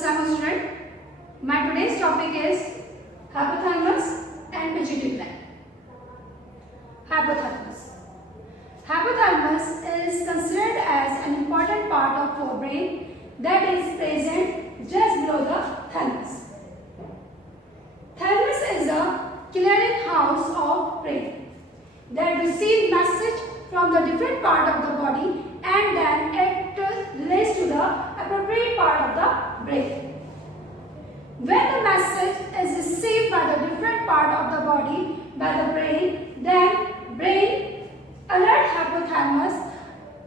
Assalamu student. My today's topic is hypothalamus and pituitary gland. Hypothalamus. Hypothalamus is considered as an important part of forebrain that is present just below the thalamus. Thalamus is a clearing house of brain that receives message from the different part of the body and then it relates to the appropriate part of the brain. When the message is received by the different part of the body by the brain, then brain alert hypothalamus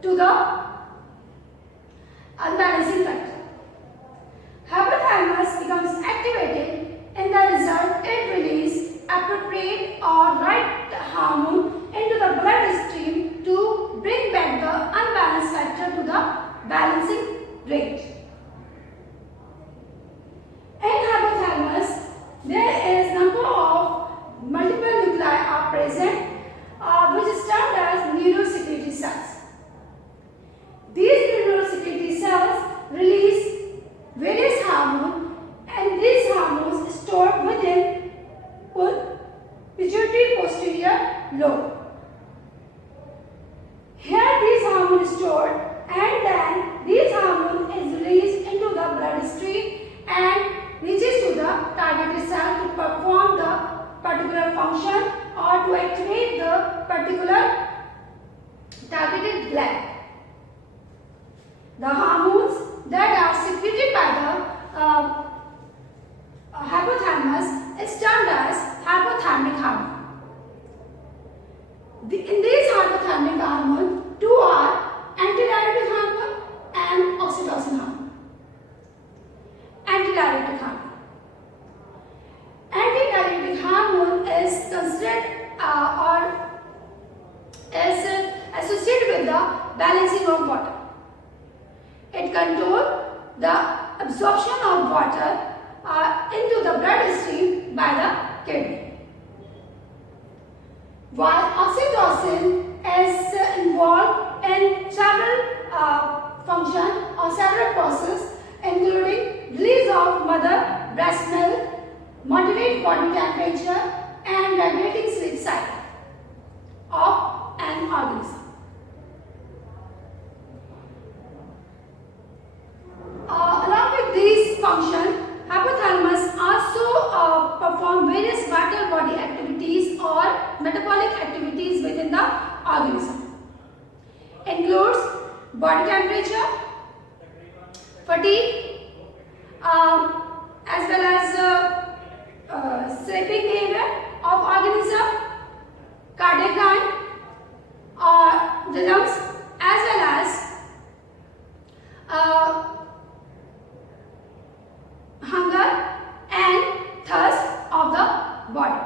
to the unbalancing factor. Hypothalamus becomes activated. In the result, it releases appropriate or right hormone into the bloodstream to bring back the unbalanced factor to the balancing rate. In hypothalamus, there is number of multiple nuclei are present, which is termed as neurosecretory cells. These neurosecretory cells release various hormones, and these hormones stored within pituitary posterior lobe. Here these hormones stored, and then these hormones is released into the bloodstream and reaches to the targeted cell to perform the particular function or to activate the particular targeted gland. The hormones that are secreted by the hypothalamus is termed as hypothalamic hormone. In these hypothalamic hormones, two are antidiuretic hormone and oxytocin hormone. Antidiuretic hormone. Antidiuretic hormone is considered or is associated with the balancing of water. It controls the absorption of water into the bloodstream by the kidney. While oxytocin is involved in several functions or several processes, including release of mother breast milk, moderate body temperature, and regulating sleep cycle of an organism. Along with these functions, hypothalamus also perform various vital body activities or metabolic activities within the organism. Includes body temperature, fatigue, as well as sleeping behavior of organism, cardiac rhythm, rhythms, as well as hunger and thirst of the body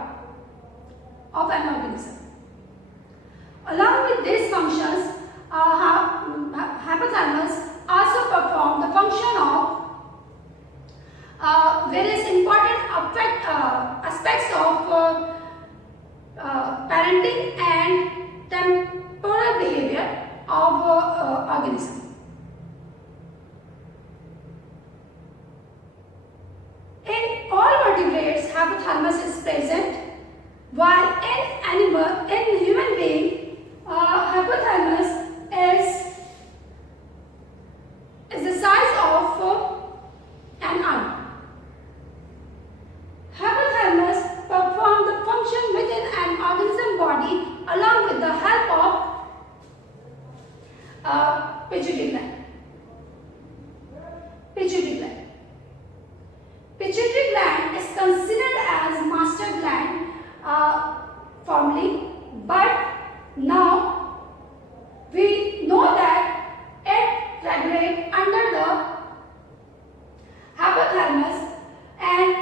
of an organism. Along with these functions, hypothalamus also perform the function of various important aspects of parenting and temporal behavior of organism. In all vertebrates, hypothalamus is present, while in human being, hypothalamus is the size of an arm. Hypothalamus performs the function within an organism body along with the help of pituitary gland. Pituitary gland. Pituitary gland is considered as master gland formerly, but now we know that it regulates under the hypothalamus, and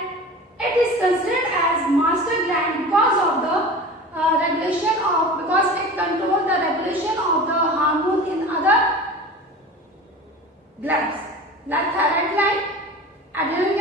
it is considered as master gland because of the regulation of, because it controls the regulation of the hormone in other glands like thyroid gland, adrenal